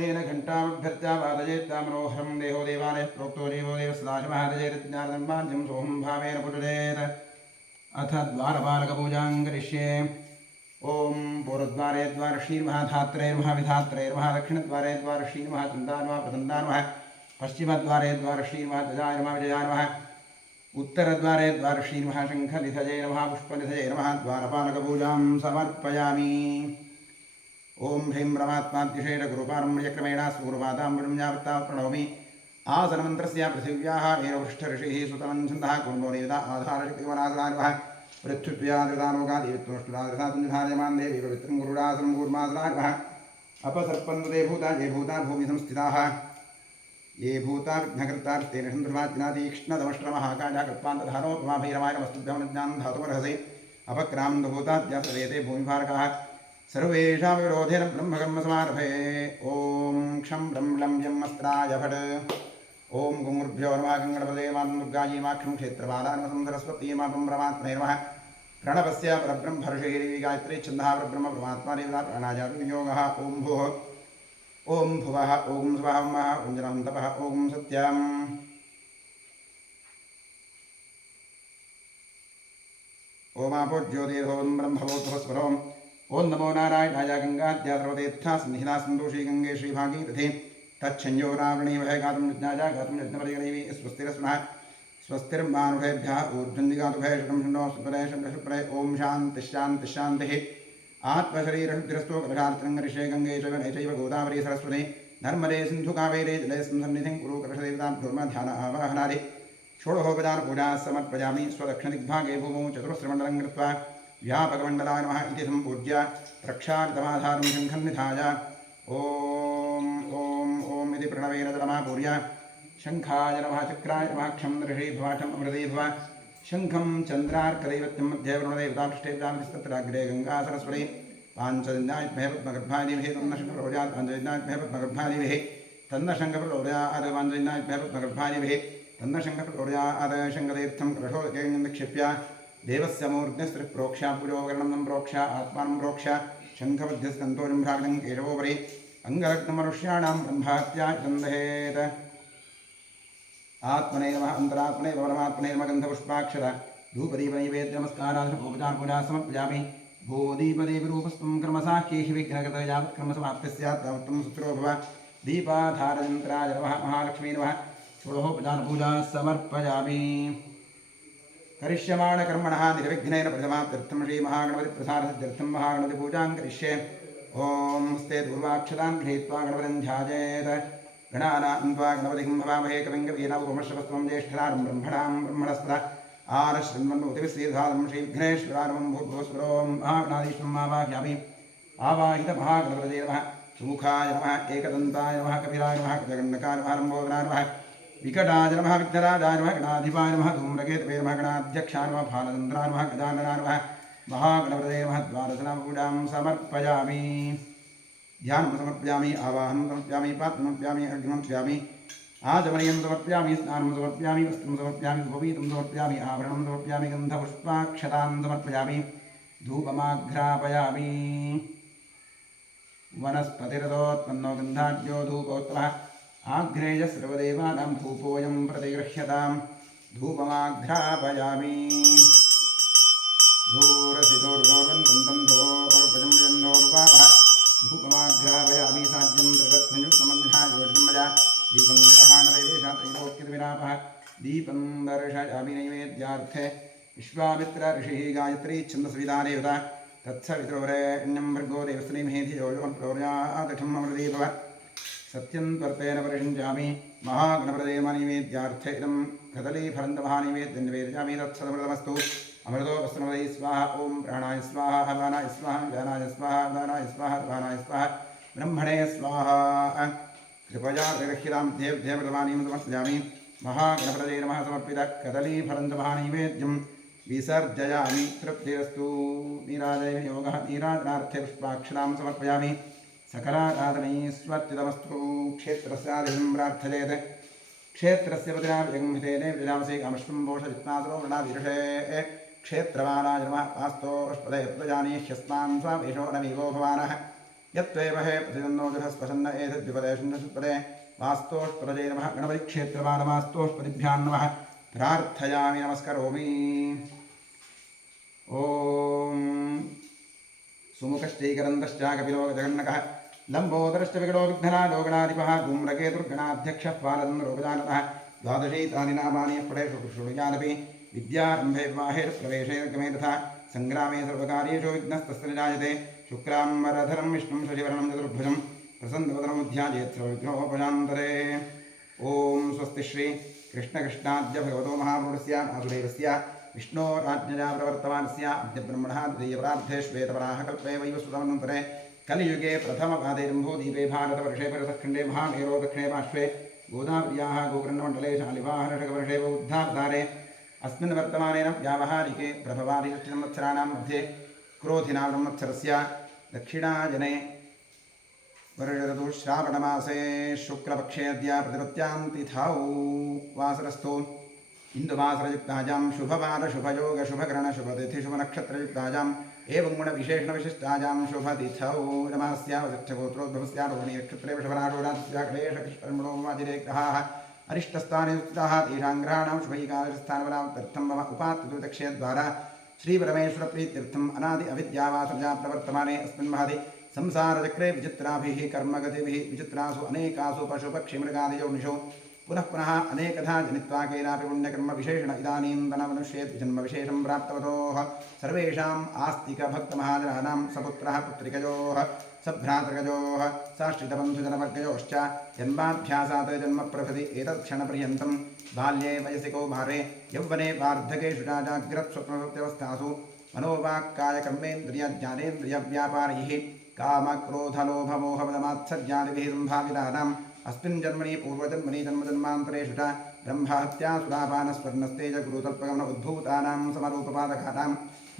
उष्णेन घण्टामभ्यर्चा वादयेत्तामनोहरं देहो देवालयः प्रोक्तो देवो देवः सदाशिवः सोऽहं भावेन पुरुजेत्। अथ द्वारपालकपूजां करिष्ये। ओम पूर्वद्वारे द्वारशीर्मः धात्रैर्मः विधात्रैर्मः दक्षिणद्वारे द्वारशीर्मः चन्दानमः प्रचन्दानमः पश्चिमद्वारे द्वारशीर्मः ध्वजाय नमः विजयाय नमः उत्तरद्वारे द्वारशीर्मः शङ्खनिधये नमः पुष्पनिधये नमः द्वारपालकपूजां समर्पयामि। ओम ह्रीं परमात्माद्यशेष गुरुपारम्यक्रमेण सूर्यपादाम्बुजं यावत्ता प्रणौमि आसनमन्त्रस्य पृथिव्याः मेरुपृष्ठऋषिः सुतनं छन्दः कुर्मो निवेदा आधारशक्तिवनासनानवः पृथ्व्यादृतालोकादिवित्तुष्टुरादृतातुञ्जधार्यमान् देवी पवित्रं गुरुडासनं कूर्मासनानवः अपसर्पन्तु ते भूता ये भूता भूमि संस्थिताः ये भूता विघ्नकर्तास्तेन सन्दर्भाज्ञातीक्ष्णदमष्ट्रमहाकाजाकल्पान्तधानोपमाभैरवाय नमस्तुभ्यं निज्ञानं धातुमर्हसि अपक्रामन्तु भूताद्यासवेते भूमिभारकाः सर्वेषां विरोधेन ब्रह्मकर्मसमारभे। ॐ क्षं ब्रं लं यं अस्त्राय फट् ओम गुंगुर्भ्यो नमः गंगणपते मां दुर्गायै माक्षं क्षेत्रपालानमसं सरस्वती मां परमात्मने नमः। प्रणवस्य परब्रह्म हर्षे देवी गायत्री छन्दः परब्रह्म परमात्मा देवता प्राणायामयोगः ओम भुवः ओम भुवः ओम स्वः ओम जनं तपः ओम सत्यम्। ओमापो ज्योतिर्भवं ब्रह्मभूतस्वरम् ओम नमो नारायणाय गंगाद्या सर्वतीर्था सन्निहिता सन्तोषी गंगे श्रीभागीरथे तच्छंयो रावणी वह गातुं यज्ञाया गातुं यज्ञपरिगणैवी स्वस्तिरस्वनः स्वस्तिर्मानुषेभ्यः ऊर्ध्वन्दिगातुभय शुकं शुण्डो सुपरे शुक्रे ओम शान्तिः शान्तिः शान्तिः। आत्मशरीरशुद्धिरस्तो कलशार्त्रङ्गरिषे गंगे चैव गोदावरी सरस्वती नर्मदे सिन्धु कावेरे जलेऽस्मिन् सन्निधिं कुरु कलशदेवताभ्यो ध्यान आवाहनादि षोडशोपचारपूजाः समर्पयामि। स्वदक्षिणदिग्भागे भूमौ चतुस्रमण्डलं कृत्वा व्यापकमण्डलाय नमः इति सम्पूज्य प्रक्षालितमाधारं शङ्खन्निधाय ओम ओम ओम इति प्रणवेन जलमापूर्य शङ्खाय नमः चक्राय नमः क्षं ऋषि भवाठम् अमृते भव शङ्खं चन्द्रार्कदैवत्यं मध्ये वरुणदेवताष्टेभ्यामिस्तत्राग्रे गङ्गा सरस्वती पाञ्चजन्यायुग्महे पद्मगर्भाय धीमहि तन्न शङ्खप्रचोदयात् पाञ्चजन्यायुग्महे पद्मगर्भाय धीमहि तन्न शङ्खप्रचोदयात् पाञ्चजन्यायुग्महे पद्मगर्भाय धीमहि तन्न शङ्खप्रचोदयात् शङ्खतीर्थं कलशोदके निक्षिप्य देवस्य मूर्ध्निस्त्रिः प्रोक्ष्य पुरोगरणं प्रोक्ष्य आत्मानं प्रोक्ष्य शङ्खमध्यस्तन्तोजं भ्राजं केशवोपरि अंगरत्नमनुष्याणां ब्रह्महत्या गन्धेत। आत्मने नमः अन्तरात्मने परमात्मने नमः गन्धपुष्पाक्षर धूपदीपनैवेद्यनमस्कारादोपचारपूजा समर्पयामि। भूदीपदेवरूपस्त्वं कर्मसाख्येहि विघ्नकृत यावत् कर्मसमाप्तिः स्यात् तावत्त्वं सुचिरो भव। दीपाधारयन्त्राय नमः महालक्ष्मी नमः षोडशोपचारपूजा समर्पयामि। करिष्यमाणकर्मणः निर्विघ्नेन प्रथमाप्त्यर्थं श्रीमहागणपतिप्रसादसिद्ध्यर्थं महागणपतिपूजां करिष्ये। ओम हस्ते दूर्वाक्षतां गृहीत्वा गणपतिं ध्यायेत्। गणानां त्वा गणपतिं भवामहे कविं कवीनामुपमश्रवस्त्वं ज्येष्ठराजं ब्रह्मणां ब्रह्मणस्पदा आनश्रन्वन्नोतिविश्रीधारं श्रीविघ्नेश्वरारमं भूर्भुवस्वरों महागणाधीशम् आवाहयामि। आवाहितमहागणपतये नमः सुमुखाय नमः एकदन्ताय नमः कपिलाय नमः गजगण्डकाय नमः लम्बोदराय नमः विकटाय नमः विघ्नराजाय नमः गणाधिपाय नमः धूम्रकेतवे नमः गणाध्यक्षाय नमः फालचन्द्राय नमः गजाननाय नमः महागणपतये नमः। द्वादशनामपूजां समर्पयामि। ध्यानं समर्पयामि आवाहनं समर्पयामि पात्रं समर्पयामि अर्घ्यं समर्पयामि आचमनीयं समर्पयामि स्नानं समर्पयामि वस्त्रं समर्पयामि उपवीतं समर्पयामि आभरणं समर्पयामि गन्धपुष्पाक्षतां समर्पयामि धूपमाघ्रापयामि। वनस्पतिरतोत्पन्नो गन्धाढ्यो धूपोत्तमः आघ्रेय सर्वदेवानां धूपोऽयं प्रतिगृह्यतां धूपमाघ्रापयामि। धूरसिधोर्धोर्वन्तन्तोर्भजं धूपमाघ्रापयामि साध्यं त्रिगत्संयुक्तमध्यायोजमया दीपं ग्रहाणदेवेशात्रैलोक्यविरापः दीपं दर्शयामि नैवेद्यार्थे। विश्वामित्र ऋषिः गायत्री छन्दस्विधादेवता तत्सवितुर्वरेण्यं भर्गो देवस्त्रीमहि धियो यो नः प्रचोदयात् अमृते भव। सत्यं त्वर्तेन परिषिञ्चामि महागणपतये नैवेद्यार्थे इदं कदलीफलन्दमहानैवेद्यं निवेदयामि तत्सदमृतमस्तु। अमृतो वस्त्रमदे स्वाहा ओम प्राणाय स्वाहा अपानाय स्वाहा व्यानाय स्वाहा उदानाय स्वाहा प्राणाय स्वाहा ब्रह्मणे स्वाहा। कृपया त्रिरक्षितां देवदेवप्रमाणीं समर्पयामि। महागणपतये नमः समर्पितः कदलीफलन्दमहानैवेद्यं विसर्जयामि। तृप्तिरस्तु। नीराजने योगः नीराजनार्थे पुष्पाक्षरां समर्पयामि। सकलाराधनैस्वर्तितमस्तु। क्षेत्रस्याधिपतिं प्रार्थयेत् क्षेत्रस्य प्रतिनाभिजगं हितेने विरामसे कामश्वं भोषजित्नासरो वृणाधीर्षे क्षेत्रवानाय नमः आस्तोष्पदे प्रजानीह्यस्मान् स्वामेशो नमीवो भवानः यत्त्वेमहे प्रतिदन्नो बृहस्पशन्न एतद्विपदे शून्यसुत्पदे वास्तोष्पदये नमः गणपतिक्षेत्रपादवास्तोष्पदिभ्यां नमः प्रार्थयामि नमस्करोमि। ॐ सुमुखश्चैकरन्दश्च कपिलो जगन्नकः लम्बोदरश्च विकटो विघ्नराजो गणाधिपः धूम्रकेतुर्गणाध्यक्षः पालचन्द्रोपजानतः द्वादशैतानि नामानि पठेषु कृष्णुयानपि विद्यारम्भे विवाहे प्रवेशे गमे तथा सङ्ग्रामे सर्वकार्येषु विघ्नस्तस्य निजायते शुक्लाम्बरधरं विष्णुं शशिवर्णं चतुर्भुजं प्रसन्नवदनमुध्यायेत् सर्वविघ्नोपशान्तरे। ॐ स्वस्ति श्री कृष्णकृष्णाद्य भगवतो महापुरुषस्य वासुदेवस्य विष्णोराज्ञया प्रवर्तमानस्य अद्य ब्रह्मणः द्वितीयपरार्धे श्वेतपराः कल्पे वैवस्वतमनन्तरे कलियुगे प्रथमपादेरम्भोदीपे भारतवर्षे परितःखण्डे महामेरो दक्षिणे पार्श्वे गोदावर्याः गोकर्णमण्डले शालिवाहनषकवर्षे बौद्धावतारे अस्मिन् वर्तमानेन व्यावहारिके प्रभवादिषष्टिसंवत्सराणां मध्ये क्रोधिनां संवत्सरस्य दक्षिणाजने वर्षऋतु श्रावणमासे शुक्लपक्षे अद्य प्रतिपत्यां तिथौ वासरस्थो इन्दुवासरयुक्तायां शुभवार शुभयोग शुभकरण शुभतिथि शुभनक्षत्रयुक्तायाम् एवं गुणविशेषणविशिष्टायां शुभतिथौ रमास्य वसिष्ठगोत्रोद्भवस्य रोहिणी नक्षत्रे वृषभराशोरास्य गणेशकृष्णमणोमादिरेग्रहाः अरिष्टस्थाने स्थिताः तेषां ग्रहाणां शुभैकादशस्थानवनामर्थं मम उपात्तदुर्दक्षेद्वारा श्रीपरमेश्वरप्रीत्यर्थम् अनादि अविद्यावासर्या प्रवर्तमाने अस्मिन् महति संसारचक्रे विचित्राभिः कर्मगतिभिः विचित्रासु अनेकासु पशुपक्षिमृगादियोनिषु पुनः पुनः अनेकधा जनित्वा केनापि पुण्यकर्मविशेषण इदानीन्तनमनुष्येत् जन्मविशेषं प्राप्तवतोः सर्वेषाम् आस्तिकभक्तमहाजनानां सपुत्रः पुत्रिकयोः सभ्रातृकयोः साश्रितबन्धुजनवर्गयोश्च जन्माभ्यासात् जन्मप्रभृति एतत्क्षणपर्यन्तं बाल्ये वयसि कौमारे यौवने वार्धकेषु च जाग्रत्स्वप्नवृत्त्यवस्थासु मनोवाक्कायकर्मेन्द्रियज्ञानेन्द्रियव्यापारैः कामक्रोधलोभमोहमदमात्सर्यादिभिः सम्भावितानाम् अस्मिन् जन्मनि पूर्वजन्मनि जन्मजन्मान्तरेषु च ब्रह्महत्यासुरापानस्वर्णस्तेजगुरुतल्पगमन उद्भूतानां समरूपपादकानां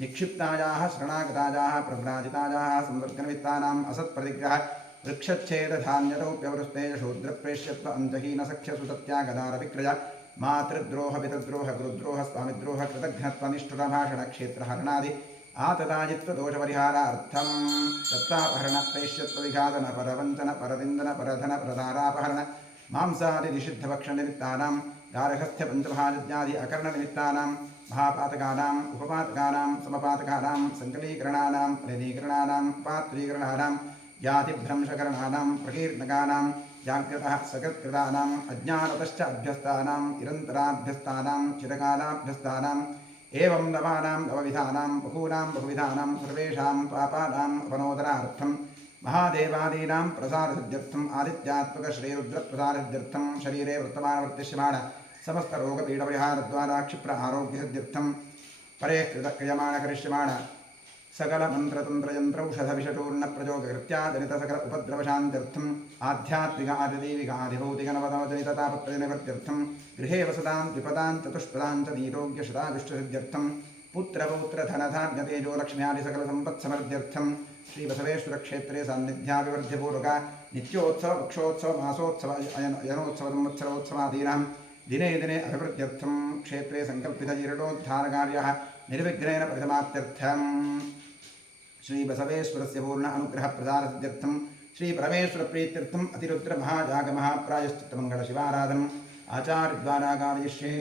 निक्षिप्तायाः शरणागतायाः प्रव्राजितायाः संवर्गनिमित्तानाम् असत्प्रतिग्रह वृक्षच्छेदधान्यतोऽप्यवरुस्तेज शूद्रप्रेष्यत्व अन्तहीनसख्यसुतत्यागदारविक्रय मातृद्रोह पितृद्रोह गुरुद्रोह स्वामिद्रोह कृतघ्नत्वनिष्ठुरभाषणक्षेत्रहरणादि आतताजित्वदोषपरिहारार्थं सत्तापहरण प्रेष्यत्वविघातन परवञ्चन परविन्दन परधन प्रदारापहरण मांसादिनिषिद्धभक्षणनिमित्तानां गार्हस्थ्यपञ्चमहायज्ञादि अकरणनिमित्तानां महापातकानां उपपातकानां समपातकानां सङ्कलीकरणानां निरीकरणानां पात्रीकरणानां जातिभ्रंशकरणानां प्रकीर्णकानां जाग्रतः सकृत्कृतानाम् अज्ञानतश्च अभ्यस्तानां निरन्तराभ्यस्तानां चिरकालाभ्यस्तानां एवं नवानां नवविधानां बहूनां बहुविधानां सर्वेषां पापानाम् अपनोदनार्थं महादेवादीनां प्रसारसिद्ध्यर्थम् आदित्यात्मकश्रीरुद्रप्रसारसिद्ध्यर्थं शरीरे वर्तमानवर्तिष्यमाण समस्तरोगपीडपरिहारद्वारा क्षिप्र आरोग्यसिद्ध्यर्थं परे क्रियमाणकरिष्यमाण सकलमन्त्रतन्त्रयन्त्रौषधविषटूर्णप्रयोगकृत्या जनित सकल उपद्रवशान्त्यर्थम् आध्यात्मिक आदिदैविक आदिभौतिक नवतापत्रयनिवृत्त्यर्थं गृहे वसतां द्विपदां चतुष्पदां च नीरोग्यशताजुष्टसिद्ध्यर्थं पुत्रपौत्रधनधान्यतेजो लक्ष्म्यादि सकलसम्पत्समृद्ध्यर्थं श्रीबसवेश्वरक्षेत्रे सान्निध्याभिवर्ध्यपूर्वक नित्योत्सव वृक्षोत्सव मासोत्सव अयनोत्सव संवत्सरोत्सवादीनां दिने दिने अभिवृद्ध्यर्थं क्षेत्रे सङ्कल्पितजीर्णोद्धारकार्यः निर्विघ्नेन परिसमाप्त्यर्थं श्रीबसवेश्वरस्य पूर्ण अनुग्रहप्रसारसिद्ध्यर्थं श्रीपरमेश्वरप्रीत्यर्थम् अतिरुद्रमहाजागमः प्रायश्चित्तमङ्गलशिवाराधनम् आचार्यद्वारा कारयिष्ये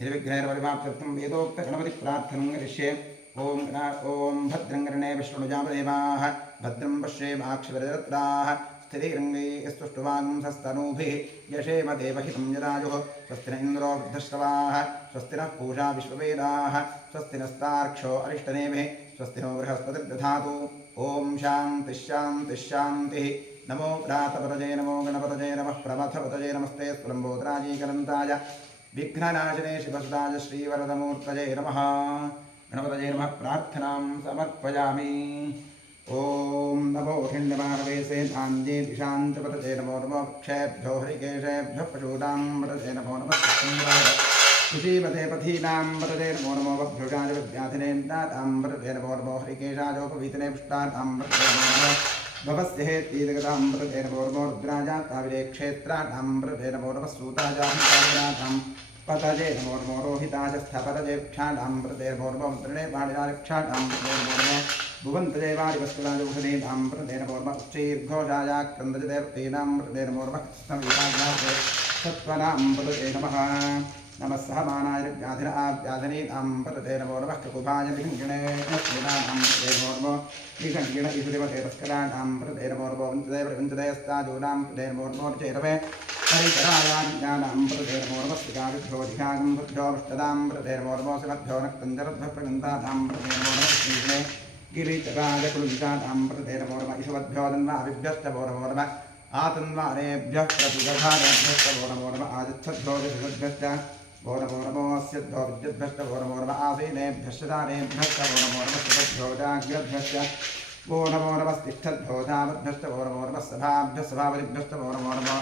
निर्विघ्नेन परिसमाप्त्यर्थं वेदोक्तगणपतिप्रार्थनं करिष्ये। ॐ भद्रं कर्णे विष्णुजामदेवाः भद्रं पश्येमाक्षिवरजत्राः स्थितिरङ्गैः स्तुष्टुवांसस्तनूभिः यशेम देवहितं यदायुः स्वस्ति न इन्द्रो वृद्धश्रवाः स्वस्ति नः पूषा विश्ववेदाः स्वस्ति नस्तार्क्ष्यो अरिष्टनेमिः स्वस्ति नो बृहस्पतिर्दधातु। ॐ शान्तिः शान्तिः शान्तिः। नमो प्रातपतये नमो गणपतये नमः प्रमथपतये नमस्ते स्फुरम्बोदराजीकरन्ताय विघ्ननाशिने शिवसुताय श्रीवरदमूर्तये नमः। गणपतये नमः प्रार्थनां समर्पयामि। ॐ नमो हिण्यमानवेशे धान्ये दिशान्तपतये नमो नमो वृक्षेभ्यो हरिकेशेभ्यः पशूनां पतये नमो नमः सुशीमते पथीनां पतये नमो नमो वभ्युषाय विद्याधिनेन्द्रातां पतये नमो नमो हरिकेशायोपवीतने पुष्टातां पतये नमो भवस्य हेत्तीदगतां पतये नमो नमो रुद्राजाताविरे क्षेत्राणां पतये नमो नमः सूताजातां पतये नमो नमो रोहिताजस्थपतये क्षाणां पतये नमो नमो मन्त्रणे पाणिराक्षाणां पतये नमो नमो भुवन्तदेवादिवस्कुलाजौषधीनां प्रदेन पौर्म उच्चैर्घोषाया क्रन्दजदेवतीनां प्रदेन पौर्म कृष्णविकाग्नाथे सत्त्वनां प्रदते नमः नमः सहमानाय व्याधिनीनां प्रदते नमो नमः ककुभाय विषङ्गिणे श्रीनानां प्रदेन पौर्म विषङ्गिण इषुदेवते तस्कराणां प्रदेन पौर्म वञ्चदेवञ्चदयस्ताजूनां प्रदेन पौर्मो चैरवे परिकरायाज्ञानां प्रदेन पौर्म स्थिकाविभ्योधिकागं बुद्धो विष्टदां प्रदेन पौर्मो शिवभ्यो नक्तञ्जरद्भप्रगन्तानां प्रदेन पौर्म श्रीणे गिरिचराजकुलविजानां प्रदेन पौर्म इषुवद्भ्यो तन्वाभिभ्यश्च पौर्मो नमः आतन्वारेभ्यः प्रतिदधारेभ्यश्च पौर्मो नमः आदिच्छद्भ्यो विषुवद्भ्यश्च पौर्मो नमोऽस्यद्भ्यो विद्युद्भ्यश्च पौर्मो नमः आसीनेभ्यश्च दानेभ्यश्च पौर्मो नमः शिवभ्यो जाग्रभ्यश्च पौर्मो नमस्तिष्ठद्भ्यो धावद्भ्यश्च पौर्मो नमः सभाभ्यः सभापतिभ्यश्च पौर्मो नमः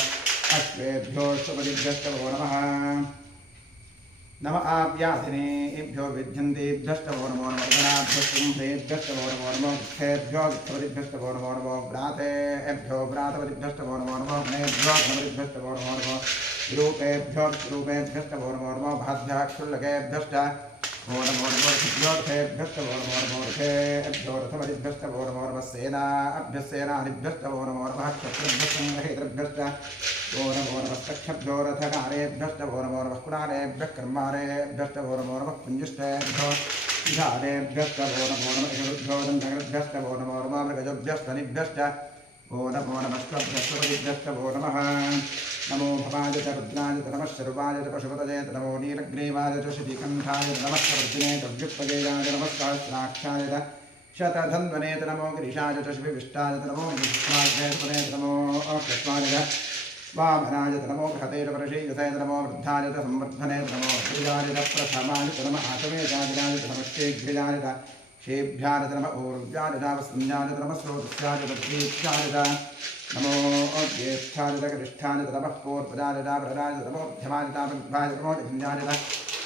अश्वेभ्योऽश्वपतिभ्यश्च पौर्मो नमः नम आव्याधिनेभ्यो विध्यन्तेभ्यश्च पौर्मो नमः गणाभ्यश्च पौर्मो नमः वित्थेभ्यो वित्थपतिभ्यश्च पौर्मो नमः व्रातेभ्यो व्रातपतिभ्यश्च पौर्मो नमः गणेभ्यो गणपतिभ्यश्च पौर्मो नमः विरूपेभ्यो विरूपेभ्यश्च पौर्मो नमः भाद्भ्यः क्षुल्लकेभ्यश्च पौर्मो नमः ऋषिभ्योऽर्थेभ्यश्च पौर्मो नमः ऋषेभ्यो रथपतिभ्यश्च पौर्मो नमः सेनाभ्यश्च पौर्मो नमः क्षत्रिभ्यश्च महेन्द्रभ्यश्च पौर्मो नमः सख्यभ्यो रथकारेभ्यश्च पौर्मो नमः कुणारेभ्यः कर्मारेभ्यश्च पौर्मो नमः कुञ्जिष्टेभ्यो विधारेभ्यश्च पौर्मो नमः इषुभ्यो दण्डकृभ्यश्च पौर्मो नमः मृगजोभ्यश्च पौर्मो नमस्त्वभ्यश्च पौर्मः नमो भवाय च रुद्राय च नमः शर्वाय च पशुपतये च नमो नीलग्रीवाय च श्रीकण्ठाय च नमः वर्धिने च व्युत्पदेयाय च नमः सहस्राक्षाय च शतधन्वने च नमो गिरिशाय च शिविष्टाय च नमो विष्णाय च नमो कृष्णाय च वामनाय च नमो बृहते च परशीयसे च नमो वृद्धाय च संवर्धने च नमो ध्रुजाय च प्रथमाय च नमः आशमेजाय च नमः शीघ्रियाय च शेभ्याय च नमः ऊर्जाय च वस्न्याय च नमः स्रोतस्याय च दीक्षाय च नमो ज्येष्ठाय च गरिष्ठाय च नमः पूर्वजाय च वरदाय च नमो मध्यमाय च विद्वाय च नमो जिन्याय च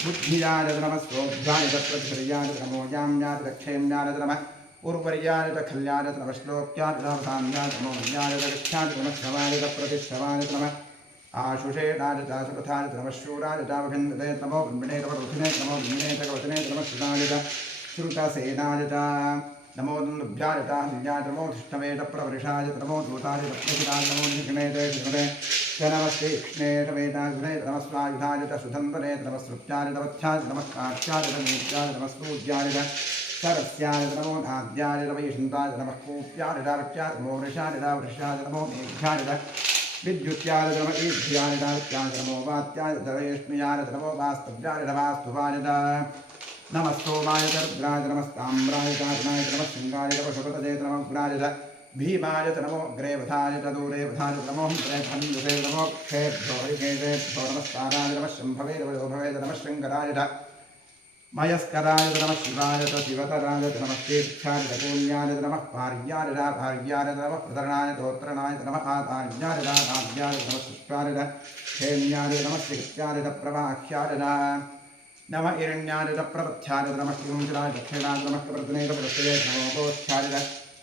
बुद्धियाय च नमः स्वोध्याय च प्रतिश्रियाय च नमो याम्याय च क्षेम्याय च नमः उर्वर्याय च खल्याय च नमः श्लोक्याय च साम्याय च नमो ज्ञाय च गच्छाय च नमः श्रवाय च प्रतिश्रवाय च नमः आशुषेणाय च सुरथाय च नमः शूराय च वभिन्दते च नमो ब्रह्मणे च वरुधिने च नमो ब्रह्मणे च कवचने च नमः श्रुताय च श्रुतसेनाय च नमो दुन्दुभ्याय च हल्याय च नमो धिष्णवे च प्रवृषाय च नमो दूताय च प्रसिदाय नमो निघ्ने च श्रुते च नमस्ते कृष्णे च वेदाग्ने च नमः स्वायुधाय च सुधन्वने च नमः सृत्याय च वत्थ्याय च नमः काक्ष्याय च नीत्याय च नमः सूर्याय च सरस्याय च नमो नाद्याय च वैशन्ताय च नमः कूप्याय च वृत्याय च नमो वृषाय च वृष्याय च नमो मेघ्याय च विद्युत्याय च नमः ईभ्याय च वित्याय च नमो वात्याय च वैष्ण्याय च नमो वास्तव्याय च वास्तुवाय च नमः सोमाय च रुद्राय च नमस्ताम्राय च अर्णाय च नमः शृङ्गाय च पशुपतये च नमः उग्राय च भीमाय च नमो अग्रेवधाय च दूरेवधाय च नमो हंत्रेभन्दुषे नमो क्षेभ्यो हरिकेशेभ्यो नमस्काराय नमः शम्भवे नमोभवे च नमः शृङ्गराय च मयस्कराय च नमः शिवाय च शिवतराय च नमः तीर्थाय च पुण्याय च नमः पार्याय च भार्याय च नमः प्रतरणाय च नमः आतार्याय च आतार्याय च नमः सुष्टाय च क्षेम्याय च नमः शिक्त्याय च प्रवाह्याय च नमः हिरण्याय च प्रपथ्याय च नमः किंचराय दक्षिणाय च नमः प्रवर्तने च प्रत्यये च नमो गोष्ठ्याय च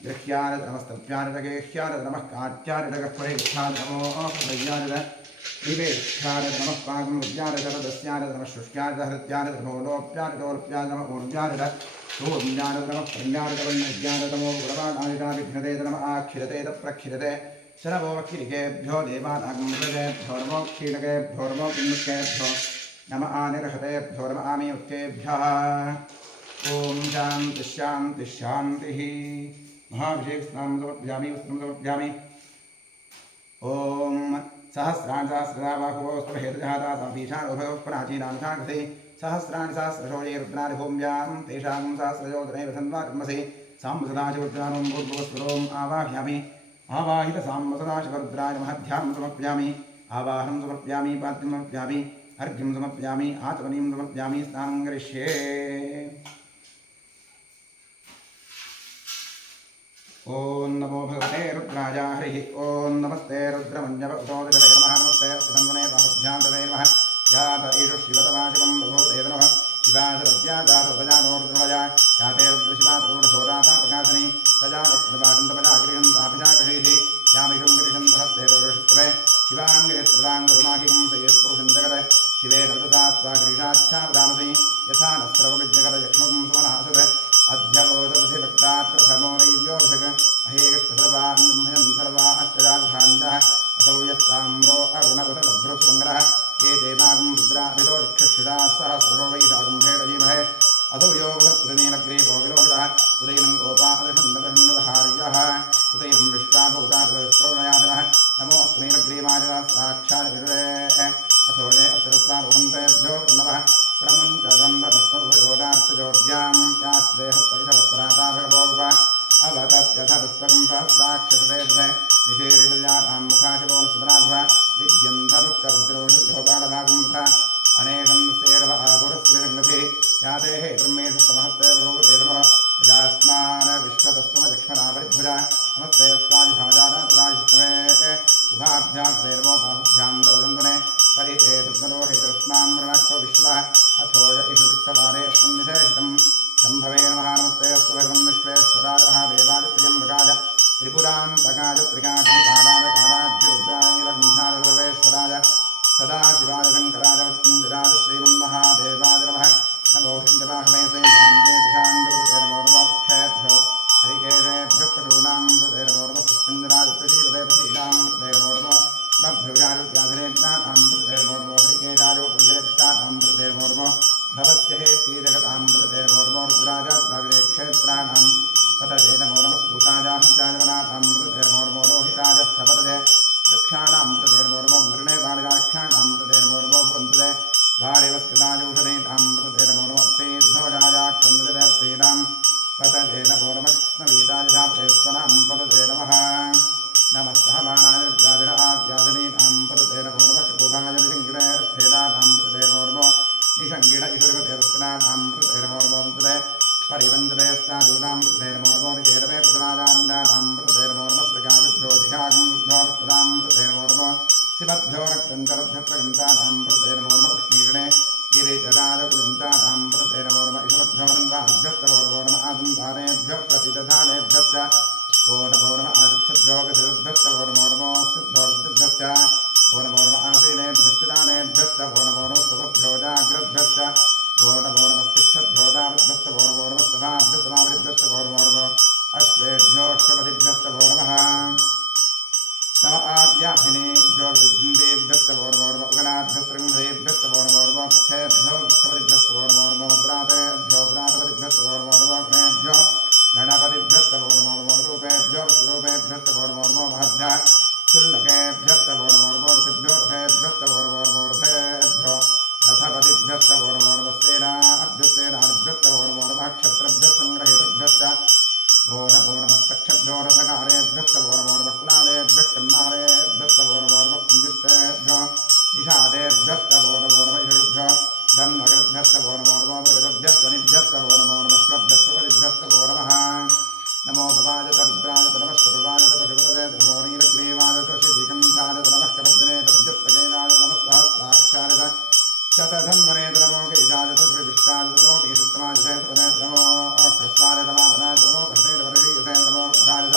गृह्याय च नमस्तभ्याय च गेह्याय च नमः काट्याय च गह्वरेष्ठाय च नमो हृदयाय च विवेष्ठाय च नमः पागुरुद्याय च रदस्याय च नमः शुष्याय च हृत्याय च नमो लोप्याय च लोप्याय च नमः ऊर्जाय च सोम्याय च नमः प्रज्ञाय च वैनज्ञाय च नमो गुणवाणाय च विघ्नते च नमः आक्षिरते च प्रक्षिरते च नमो क्षिरिकेभ्यो देवानागमृगेभ्यो नमो क्षीणकेभ्यो नमो किन्मुखेभ्यो नमः आनिर्हतेभ्यो नमः आमीयुक्तेभ्यः ॐ शान्तिः शान्तिः शान्तिः महाभिषेकस्नानं समर्पयामि वस्त्रं समर्पयामि ॐ सहस्राणि सहस्रधा बाहुवोऽस्त्रभेदजहाता सापीशानोभयोः प्राचीनान्था कृते सहस्राणि सहस्रशो ये रुद्राणि भूम्यां तेषां सहस्रयोजनैव धन्वा कर्मसि साम्बसदाशिवरुद्राणों भूर्भुवस्वरोम् आवाहयामि आवाहितसाम्बसदाशिवरुद्राय महध्यानं समर्पयामि आवाहनं समर्पयामि पाद्यं समर्पयामि अर्घ्यं समर्पयामि आचमनीं समर्पयामि स्नानं करिष्ये ॐ नमो भगवते रुद्राय हरिः ॐ नमस्ते रुद्रमन्यव उतोदिषवे नमः नमस्ते सुधन्वने बाहुभ्यां तवे नमः यात ईषु शिवतमाशिवं प्रभोदे नमः शिवाशरद्या जातोदजानो रुद्रमया याते रुद्रशिवा प्रकाशनी सजातस्त्रवाचन्दपजा गिरिशन्ताभिजाकषैः यामिषं गिरिशन्तहस्ते प्रदर्शित्वे शिवाङ्गिरित्राङ्गुरुमाहिकं सयस्पुरुषं जगत् शिवे नवदसा त्वा गिरिशाच्छावदामसि यथा नस्त्रवविज्ञकर यक्ष्मकं सुमनः सद अध्यबोधबुधिभक्ता प्रथमो दैव्योऽभिषक अहेष्टसर्वान् ब्रह्मयन् सर्वाश्चराधाञ्जः असौ यस्ताम्रो अरुणबुधलभ्रुसुमङ्गलः ये देवागं रुद्राभितो रिक्षुषिताः सहस्रो वैशाखं भेडजीमहे असौ यो वृत्तनीलग्रीवो विलोहितः उदयनं गोपादशन्दरन्नदहार्यः उदयनं विश्वाभूतादृष्टोनयादिनः नमोऽस्तु नीलग्रीवादिनः साक्षात् विरुदे अथो ये अस्तिरस्तारोहन्तेभ्यो नमः प्रमुञ्च द्वन्द्वतस्मभुजोरार्तजोर्ज्यां यास्देहस्तैषवस्पराता भगवोप अवतत्यथरुष्टं सहस्राक्षसुरेभ्य निषेरिषल्यातां मुखाशिवोऽनुस्मराभव विद्यं धनुष्कवृतिरोषभ्योपाणभागं अनेकं सेरव आपुरस्त्रिरङ्गभिः याते हे ब्रह्मेषु समहस्ते भगवते नमः प्रजास्मान विश्वतस्तमलक्ष्मणापरिभुजा नमस्ते स्वादिभाजानाथराजिष्णवे उभाभ्यां सेर्वो बाहुभ्यां दौजन्दने परिते तद्वरोहितस्मान् मृणाक्तो विश्वतः अथो य इषुस्तवारे सन्निधेहितं शम्भवे नमः नमस्ते अस्तु भगवन् विश्वेश्वराय महादेवाय त्र्यम्बकाय त्रिपुरान्तकाय त्रिकाग्निकाराय रुद्राय सर्वेश्वराय सदाशिवाय शङ्कराय मृत्युञ्जयाय श्रीमन्महादेवाय नमः नमो हिन्दवाहवेशे शान्ते दिशान्तुते नमो नमो क्षेभ्यो हरिकेशेभ्यः पशूनां मृते नमो नमः सुस्मिञ्जराय प्रतीपते प्रतीनां मृते नमो नमः बभ्रुजारुत्याधनेत्नां मृते नमो नमो हरिकेशाय प्रतीष्टानां मृते नमो नमः भवस्य हेति जगतां मृते नमो नमो रुद्राजात्मगे क्षेत्राणां पतये नमो नमः सूताजाहिताजवनानां मृते नमो नमो रोहिताय स्थपतये दक्षाणां मृते नमो नमो मृणे बाणजाख्याणां मृते नमो नमो भवन्तुते वारिवस्कृताजौषधेतां मृते नमो नमः चेद्धोजायाक्रमृतेप्रीणां पतये नमो नमः कृष्णवीताजधापतेस्वनां पतये नमः नमस्तः मानाय व्याधिनीनां पतये नमो नमः कपुभाय निषङ्गिणे स्थेनानां पतये नमो नमः निषङ्गिण ईश्वरपतेस्कनानां पतये नमो नमो वन्तुते परिवञ्जते साधूनां पतये नमो नमो निषेरवे प्रदनाजान्दानां पतये नमो नमः सृगाभिभ्यो दिघागं पतये नमो नमः शिवभ्यो रक्तञ्जरभ्यः प्रगन्तानां पतये नमो नमः उष्णीषणे गिरिचराजकुलञ्चानां पतये नमो नमः ईश्वरभ्यो नन्वाभ्यश्च नमो नमः आदन्तानेभ्यः प्रतिदधानेभ्यश्च ओ नमो नमः आदिच्छद्भ्यो विधिभ्यश्च ओ नमो नमः सिद्धो विद्भ्यश्च ओ नमो नमः आसीनेभ्यश्च दानेभ्यश्च ओ नमो नमः सुभभ्यो जाग्रद्भ्यश्च ओ नमो नमस्तिष्ठद्भ्यो दावद्भ्यश्च ओ नमो नमः सभाभ्यः समावृद्भ्यश्च ओ नमो नमः अश्वेभ्यो अश्वपतिभ्यश्च ओ नमः नमः आव्याधिनेभ्यो विद्युन्देभ्यश्च वो नमो नमः उगणाभ्यस्त्रिंहरेभ्यश्च वो नमो नमः क्षेभ्यो क्षपतिभ्यश्च वो नमो नमः व्रातेभ्यो व्रातपतिभ्यश्च वो नमो नमः गणेभ्यो गणपतिभ्यश्च वो नमो नमः रूपेभ्यो स्वरूपेभ्यश्च वो नमो नमः महद्भ्यः क्षुल्लकेभ्यश्च वो नमो नमः ऋषिभ्यो रथेभ्यश्च वो नमो नमः रथेभ्यो रथपतिभ्यश्च वो नमो नमः सेनाभ्यस्तेनाभ्यश्च वो नमो नमः क्षत्रभ्यः सङ्ग्रहीतभ्यश्च वो नमो नमस्तक्षभ्यो रथकारेभ्यश्च वो नमो नमः कुलालेभ्यः कन्मारेभ्यश्च वो नमो नमः कुञ्जिष्टेभ्यो निषादेभ्यश्च वो नमो नमः ईषुभ्यो धन्वकृद्भ्यश्च वो नमो नमः मृगजभ्यश्च वनिभ्यश्च वो नमो नमः श्वभ्यश्च वनिभ्यश्च वो नमः नमो भवाय च रुद्राय च नमः सर्वाय च पशुपतये नमो नीलग्रीवाय च श्रीकण्ठाय च नमः कवर्धने तद्युक्तकेनाय नमः सहस्राक्षाय च शतधन्वने नमो केशाय च श्रीविष्टाय नमो मीशुत्तमाय च नमो ह्रस्वाय नमो वनाय नमो घटे वर्षीयसे नमो वृद्धाय च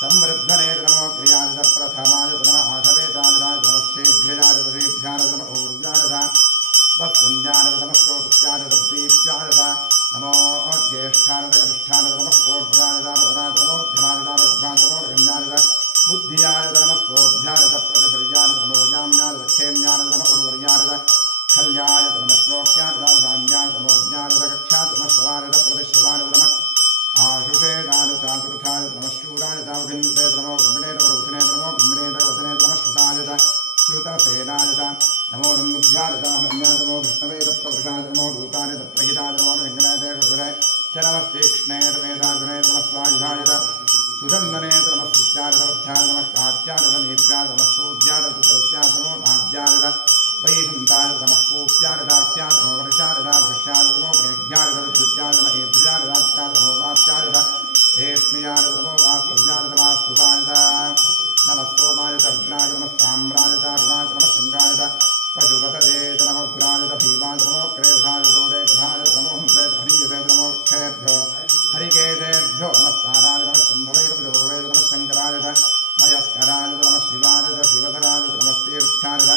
संवृद्धने नमो क्रियाय च प्रथमाय नमः आशवेताय नमः शीघ्राय ऋषीभ्याय नमः ऊर्जाय च वस्तुञ्जाय नमः स्रोतस्याय दीप्याय च नमो ज्येष्ठाय कनिष्ठाय नमः कोर्ध्याय प्रदाय नमो मध्यमाय वृद्धाय नमो गण्याय च बुद्धियाय नमः स्वोभ्याय च प्रतिशर्याय नमो ज्ञाम्याय दक्षेम्याय नमः उर्वर्याय च खल्याय नमः श्लोक्याय नमः साम्याय नमो ज्ञाय च कक्षाय नमः श्रवाय च प्रतिश्रवाय नमः आशुषेणाय चातुर्थाय नमः शूराय च विन्दते नमो ब्रह्मणे प्रवृतिने नमो ब्रह्मणे प्रवचने नमः श्रुताय च श्रुतसेनाय च नमो नन्दुभ्याय च हन्याय नमो विष्णवे च प्रवृषाय नमो दूताय च प्रहिताय नमो वेङ्कटेशाय च नमस्तीक्ष्णे वेदाय नमः स्वायुधाय च सुचन्दने च नमः स्तुत्याय च वध्याय नमः कात्याय च नीत्याय नमः सूद्याय च सरस्याय नमो नाद्याय च वैशन्ताय नमः कूप्याय दात्याय नमो वर्षाय वृष्याय नमो मेघ्याय विद्युत्याय नमः एभ्याय दात्याय नमो वात्याय रेश्म्याय नमो वास्तव्याय नमस्तुवाय नमः सोमाय च रुद्राय नमः ताम्राय च अरुणाय नमः शङ्काय च पशुपतये च नमो उग्राय च भीमाय नमो क्रेधाय दोरेधाय नमो हंसे हरीसे नमो क्षेभ्यो हरिकेशेभ्यो नमस्काराय नमः शम्भवे नमः नमः शङ्कराय च मयस्कराय नमः शिवाय च शिवधराय च नमस्तीर्थ्याय च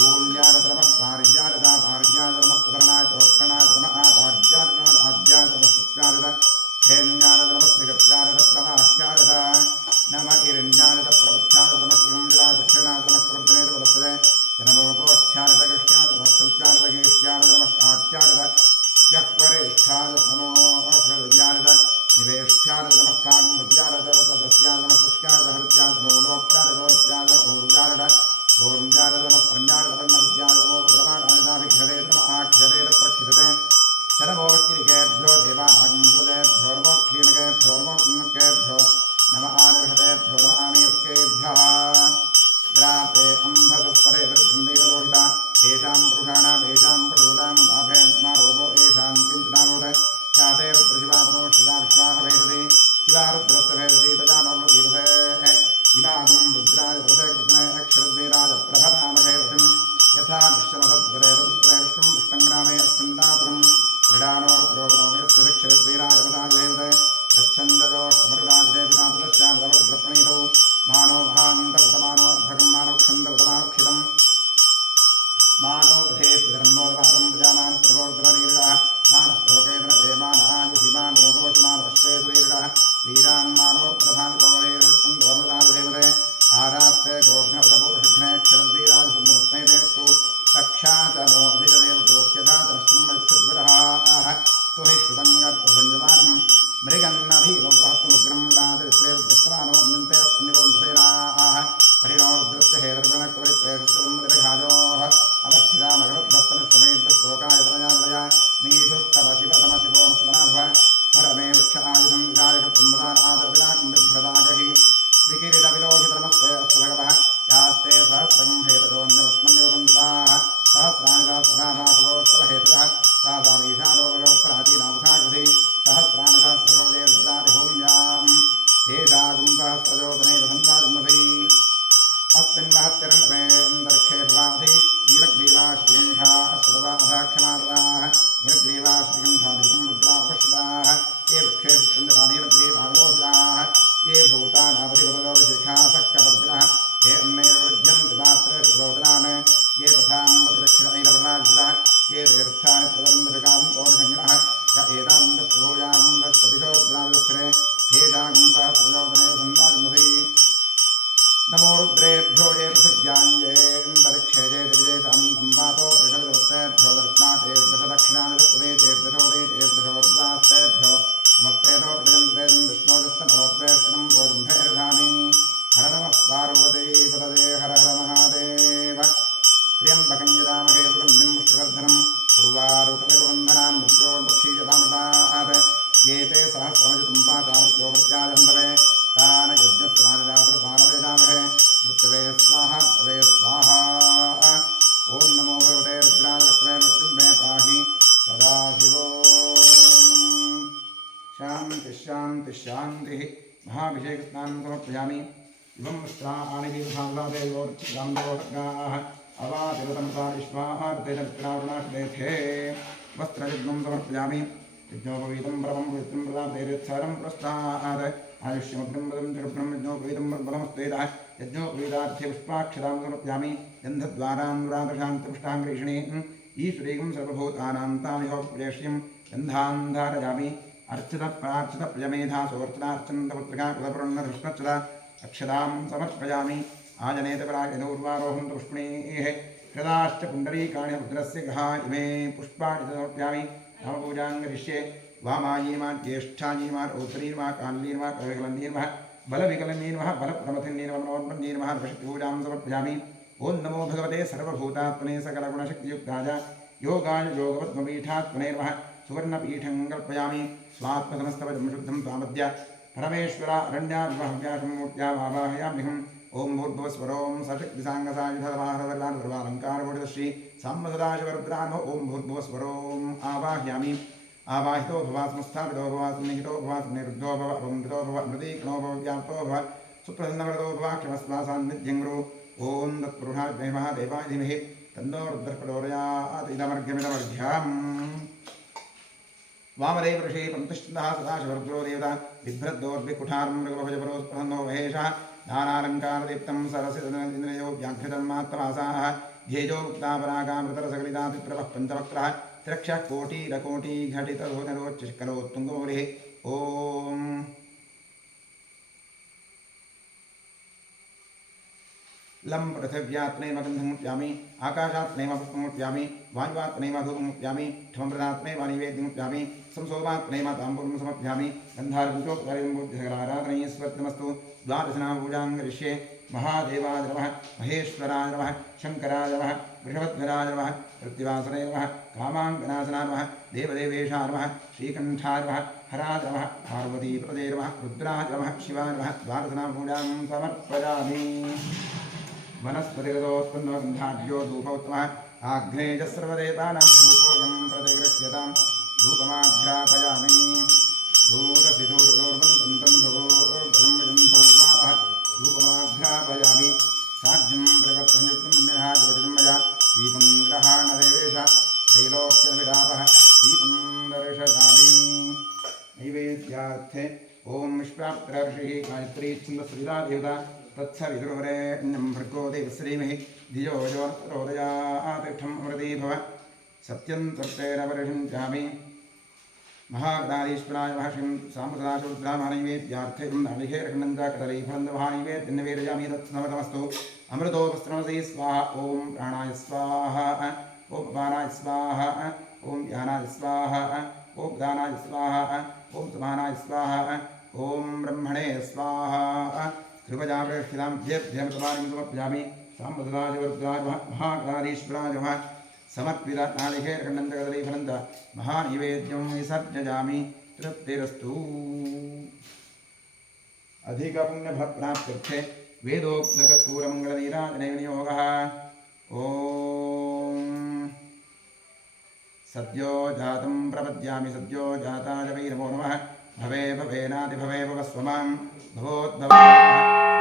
कूल्याय नमः पारिजाय च पारिजाय नमः पुत्रनाय च उत्तरणाय नमः आचार्याय नमः आद्याय नमः शुक्राय च पुरुषाणामेषां पशूनां लाभेत्मा रोगो येषां किञ्चिदामोद याते रुद्रशिवात्मो शिवा विश्वाह भेदते शिवा रुद्रस्य भेदते तजानोमतीरसे इमाहुं रुद्राय तपसे कृतने अक्षरद्वीराज प्रभरामहेवतिं यथा निश्चमसद्वरे तदुष्टरे विष्णुं पुष्टङ्ग्रामे अस्मिन्दातुरं क्रीडानो रुद्रोगोमेऽस्य शिक्षयद्वीराजपदाजदेवते यच्छन्दजोष्टमरुराजते पिता तदस्यामदवद्रप्रणीतौ मानो महान्तपुतमानोऽर्भकं मानोक्षन्दपुतमानुक्षितम् मानो वधे पितरन्नोर्वातं प्रजामानस्तवोर्द्ररीरिणः मानस्तोकेन्द्रदेवानायुषिमानो घोषमानवश्वेश्वरीरिणः वीरान्मानोर्द्रभानितो वेदस्तं दोर्मदादेवते आरात्ते गोघ्नपदपूर्षघ्ने क्षरद्वीराजसुन्दरस्मै तेस्तु रक्षा च नो अधिकदेवतोऽख्यथा च नश्चन्मच्छद्विरहाः स्तु हि श्रुतङ्गर्तसंयुवानं मृगन्नभीमवहत्वमुग्रं राजवित्रे दृष्टमानो अन्यन्ते अस्मिन्निवोन्दुसेनाः परिणोर्दृश्य हेतर्पणक्वरित्वेषस्तवमृतघाजोः अवस्थितामगवद्धस्तनुष्वमेभ्यस्तोकायतनयामृया मीधुस्तवशिवतमशिवो सुमनाभव परमे वृक्ष आयुधं विधायकत्वम्बदानादर्विनाकं बिभ्रदागहि विकिरीटविलोहितनमस्ते अस्तु भगवः यास्ते सहस्रं हेतजोऽन्यमस्मन्योबन्धिताः सहस्राणि सहस्रनामासुभोस्तव हेतुः सा सामीषादो भगवः प्राचीनामुखाकृति सहस्राणि सहस्रजोदे रुद्राणि भूम्यां तेषागुं सहस्रजोदनैव धन्वाजन्मसि अस्मिन् महत्यरण्येन्दर्क्षे भवाधि नीलग्रीवाश्रीकण्ठा अश्ववाधाक्षमार्गाः नीलग्रीवाश्रीकण्ठादिकं रुद्रा उपस्थिताः ये वृक्षे नीलग्रीवाविलोहिताः ये भूतानावधिपदोभिशिखाः सक्कपर्दिनः ये अन्नैर्वृज्यन्ति पात्रे सुभोदनान् ये पथाम्बतिरक्षिणैरवराजितः ये तीर्थानि प्रदन्दृकां तोषङ्गिणः य एतां दष्टभूयां दष्टदिशोर्द्राविदस्थिरे तेषागुं सहस्रजोदनैव धन्वाजन्मसि नमो रुद्रेभ्यो ये पृथिव्याञ्जेऽन्तरिक्षे ये दिविजेषाम् अम्बातो वृषभदवस्तेभ्यो दर्शनादेर्दशदक्षिणादिशपुरेतेर्दशोदेतेर्दशोर्द्वास्तेभ्यो नमस्तेतो प्रजन्तेजं विष्णोजस्तमोद्वेष्टनं भोजम्भेर्धामि हर नमः पार्वतीपतये हर हर महादेव त्र्यम्बकं यजामहे सुगन्धिं पुष्टिवर्धनं उर्वारुकमिवबन्धनान् मृत्योर्मुक्षीयतामृतात् ये ते सहस्रमजितं पाचामृत्योभृत्याजहन्तवे तान यज्ञस्माजदातृपानवयजामहे मृत्यवे स्वाहा मृत्यवे स्वाहा ॐ नमो भगवते रुद्राय मृत्युं मे पाहि सदाशिवो शान्ति शान्ति शान्तिः महाभिषेकस्नानं समर्पयामि इवं वस्त्राणिभिर्भागदेवोर्चिगान्धोर्गाः अवातिरतमसा विश्वाहार्तेजविक्रारुणाशदेथे वस्त्रयुग्मं समर्पयामि यज्ञोपवीतं परमं पवित्रं प्रदातेरित्सारं पुरस्तात् आयुष्यमग्नं वदं जगब्रह्म यज्ञोपवीतं बलमस्तेदः यज्ञोपवीतार्थे पुष्पाक्षतां समर्पयामि गन्धद्वारानुराधशान्तपुष्टाङ्गरीषिणीं ईश्वरीं सर्वभूतानां तामिहोपप्रेष्यं गन्धां धारयामि अर्चितप्रार्चितप्रियमेधासोर्चनार्चन्दपुत्रिका कृतपुरन्नधृष्णच्युता अक्षतां समर्पयामि आजनेतपराजनौर्वारोहं पुष्पणेः कृताश्च पुण्डरीकाणि रुद्रस्य गृहा इमे पुष्पाणि समर्पयामि नवपूजां करिष्ये वामायीर्मा ज्येष्ठायीर्मा रौद्रीर्मा कालीर्मा कविकलन्नीर्मः बलविकलन्नीर्मः बलप्रमथिन्नीर्मः मनोन्मन्नीर्मः ऋषिपूजां समर्पयामि ॐ नमो भगवते सर्वभूतात्मने सकलगुणशक्तियुक्ताय योगाय योगवद्मपीठात्मने नमः सुवर्णपीठं कल्पयामि स्वात्मसमस्तवजं शुद्धं त्वामद्य परमेश्वर अरण्याभिमहव्यासमूर्त्या वावाहयाम्यहम् ॐ भूर्भुवस्वरों सशक्तिसाङ्गसायुधवाहरदर्वालङ्कारवोडितश्री साम्बसदाशिवरुद्रान्नो ॐ भूर्भुवस्वरों आवाहयामि आवाहितो भवास्मस्थापितो भवास्निहितो भवास्निरुद्धो भव अपमृतो भव मृतीक्नो भव व्याप्तो भव सुप्रसन्नवरदो भव क्षमस्वासान्निध्यं गुरु ॐ तत्पुरुषाय विद्महे देवाय धीमहि तन्नो रुद्रः प्रचोदयात् इदमर्घ्यमिदमर्घ्यम् वामदेव ऋषि पंतिष्ठः सदाशिवरुद्रो देवता बिभ्रद्दोर्भिकुठारं मृगभजपरोस्पृहन्नो महेशः दानालङ्कारदीप्तं सरसितन्द्रयो व्याघ्रितं मात्तवासाः ध्येजो मुक्तापरागामृतरसकलितातिप्रभः पञ्चवक्त्रः त्रिरक्षः कोटिरकोटिघटितधोनरोच्चकरोत्तुङ्गमौलिः ॐ लं पृथिव्यात्मनेमगन्धमुप्यामि आकाशात्मनेमपुष्पमुप्यामि वायुवात्मनेमधूपमुप्यामि क्षमप्रदात्मनेम नैवेद्यमुप्यामि संसोमात्मनेम ताम्बूलं समर्पयामि गन्धार्पुञ्चोपकार्यं द्वादशनामपूजां करिष्ये महादेवाय नमः महेश्वराय नमः शङ्कराय नमः वृषभध्वजाय नमः पृथ्वीवासने नमः कामाङ्गनाशनाय नमः देवदेवेशाय नमः श्रीकण्ठाय नमः हराय नमः पार्वतीपतये नमः रुद्राय नमः शिवाय नमः द्वादशनामपूजां समर्पयामि वनस्पतिगतोत्पन्नगन्धाढ्यो धूपोत्तमः आग्नेय सर्वदेवानां धूपोऽयं प्रतिगृह्यतां धूपमाघ्रापयामि धूरसि धूर्धूर्वन्तं धूर्भजं भजन्तो वामः धूपमाघ्रापयामि साध्यं प्रवर्तनयुक्तं ज्योतिर्मया दीपं ग्रहाणदेवेश त्रैलोक्यविलापः दीपं दर्शयामि नैवेद्यार्थे ओम विश्वाप्तर्षिः गायत्री छन्दश्रीरा देवता तत्सवितुर्वरेण्यं भर्गो देवश्रीमहि धियो यो रोदयातिष्ठम् अमृते भव सत्यं तत्तेन परिषिञ्चामि महागणाधीश्वराय नमः श्रीं साम्प्रदाशुद्रामनैवेद्यार्थे नालिकेरखण्डञ्च कदलीफलन्दमहानैवेद्यन्निवेदयामि तत्समस्तु अमृतोपस्त्रमसि स्वाहा ॐ प्राणाय स्वाहा ॐ अपानाय स्वाहा ॐ ध्यानाय स्वाहा ॐ दानाय स्वाहा ॐ समानाय स्वाहा ॐ ब्रह्मणे स्वाहा कृपया प्रेक्षितां भ्येभ्यं समानं समर्पयामि साम्प्रदायवर्गाय महागणाधीश्वराय नमः समर्पित नालिकेरखण्डञ्च कदलीफलञ्च महानैवेद्यं विसर्जयामि तृप्तिरस्तु अधिकपुण्यफलप्राप्त्यर्थे वेदोक्तकर्पूरमङ्गलनीराजने विनियोगः ॐ सद्यो जातं प्रपद्यामि सद्यो जाताय वै नमो नमः भवे भवेनादिभवे भवस्व मां भवोद्भवः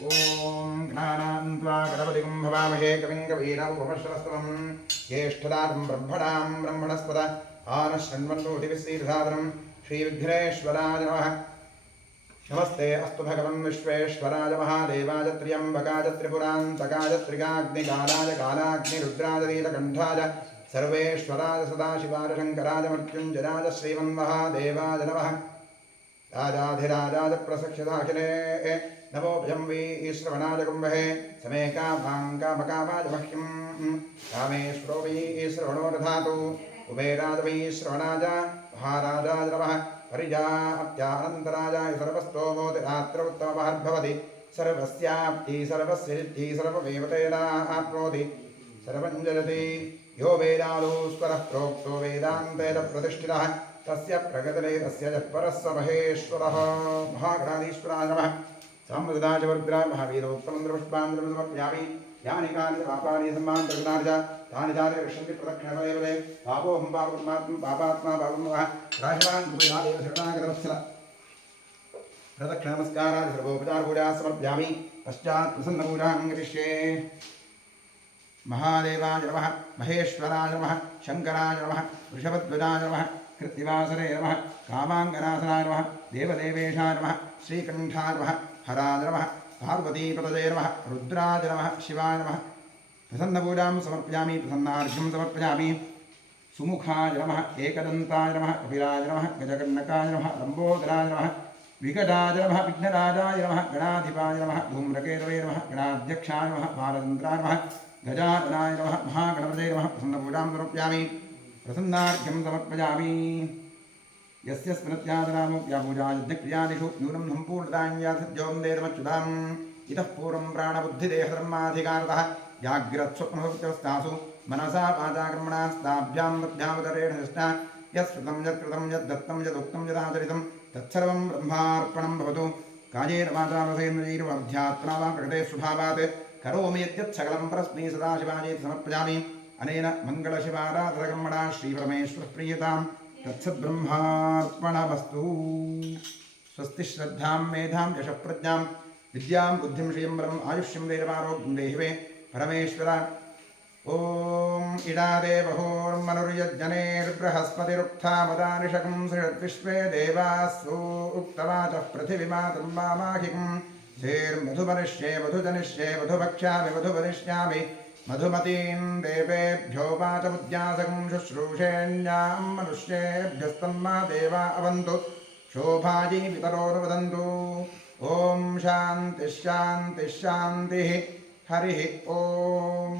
ॐ ज्ञानान्त्वा गणपतिं भवामहे कविं कवीनामुपमश्रवस्तमं ज्येष्ठदातं ब्रह्मणां ब्रह्मणस्पद आनशृण्वन्नोतिविश्रीर्धातनं श्रीविघ्नेश्वराय नमः नमस्ते अस्तु भगवन् विश्वेश्वराय महादेवाय त्र्यम्बकाय त्रिपुरान्तकाय त्रिकाग्निकालाय कालाग्निरुद्राय नीलकण्ठाय सर्वेश्वराय सदाशिवाय शङ्कराय मृत्युञ्जयाय श्रीमन्महादेवाय नमः राजाधिराजाय प्रसख्यदाखिले नमो भजं श्रवणाय कुम्भे समे कामाङ्कामकामाय मह्यं कामेश्वरो वै श्रवणो दधातु कुबेराय वै श्रवणाय महाराजाय नमः परिजाप्त्यानन्तराय सर्वस्तोमोतिरात्र उत्तममहद्भवति सर्वस्याप्ति सर्वसिद्धि सर्वमेवतेनाप्नोति सर्वं जलति यो वेदादौ स्वरः प्रोक्तो वेदान्तेन प्रतिष्ठितः तस्य प्रगतले तस्य परः महेश्वरः महागणाधीश्वराय नमः साम्प्रदायवर्ग्रा महावीरोक्तमन्त्रपुष्पाञ्जलिं समर्पयामि यानि कानि पापानि सम्मानप्रगतानि च तानि चानि रक्षन्ति प्रदक्षिणमेव ते पापोऽहं पापकर्मात्मं पापात्मा पापमः राजवान् कृपयादेव शरणागतवत्सल प्रदक्षिणनमस्कारादि सर्वोपचारपूजाः समर्पयामि पश्चात् प्रसन्नपूजां करिष्ये महादेवाय नमः महेश्वराय नमः शङ्कराय नमः वृषभध्वजाय नमः कृत्तिवासरे नमः कामाङ्गनासनाय नमः देवदेवेशाय नमः श्रीकण्ठाय नमः हराय नमः पार्वतीपतये नमः रुद्राय नमः शिवाय नमः प्रसन्नपूजां समर्पयामि प्रसन्नार्घ्यं समर्पयामि सुमुखाय नमः एकदन्ताय नमः कपिलाय नमः गजकर्णकाय नमः लम्बोदराय नमः विकटाय नमः विघ्नराजाय नमः गणाधिपाय नमः धूम्रकेतवे नमः गणाध्यक्षाय नमः बालचन्द्राय नमः गजाननाय नमः महागणपतये नमः प्रसन्नपूजां समर्पयामि प्रसन्नार्घ्यं समर्पयामि यस्य स्मृत्यादनामुक्यापूजायज्ञक्रियादिषु न्यूनं सम्पूर्णताञ्यासद्यों देदमच्युताम् इतः पूर्वं प्राणबुद्धिदेहधर्माधिकारतः जाग्रत्स्वप्नभुक्त्यवस्थासु मनसा वाचा कर्मणा स्ताभ्यां तभ्यामुदरेण हस्ता यत्कृतं यत्कृतं यद्दत्तं यदुक्तं यदाचरितं तत्सर्वं ब्रह्मार्पणं भवतु कायेन वाचा रसेन्द्रियैर्वाध्यात्मना वा प्रकृते स्वभावात् करोमि यद्यत् सकलं परस्मै सदाशिवायेति समर्पयामि अनेन मङ्गलशिवाराधनकर्मणा श्रीपरमेश्वरः प्रीयतां तत्सद्ब्रह्मार्पणमस्तु स्वस्ति श्रद्धां मेधां यशः प्रज्ञां विद्यां बुद्धिं श्रियं बलम् आयुष्यं वेदमारोग्यं देहि मे परमेश्वर ॐ इडादेवहोर्मनुर्यज्जनेर्बृहस्पतिरुक्थामदानिषकं सृषद्विश्वे देवासु उक्तवाचः पृथिवीमातुं मामाहिकं धीर्मधुमनिष्ये मधुजनिष्ये मधुभक्ष्यामि मधुवरिष्यामि मधुमतीं देवेभ्यो वाचमुद्यासकं शुश्रूषेण्यां मनुष्येभ्यस्तन्मा देवा अवन्तु शोभायै पितरोर्वदन्तु ॐ शान्तिः शान्तिः शान्तिः हरिः ॐ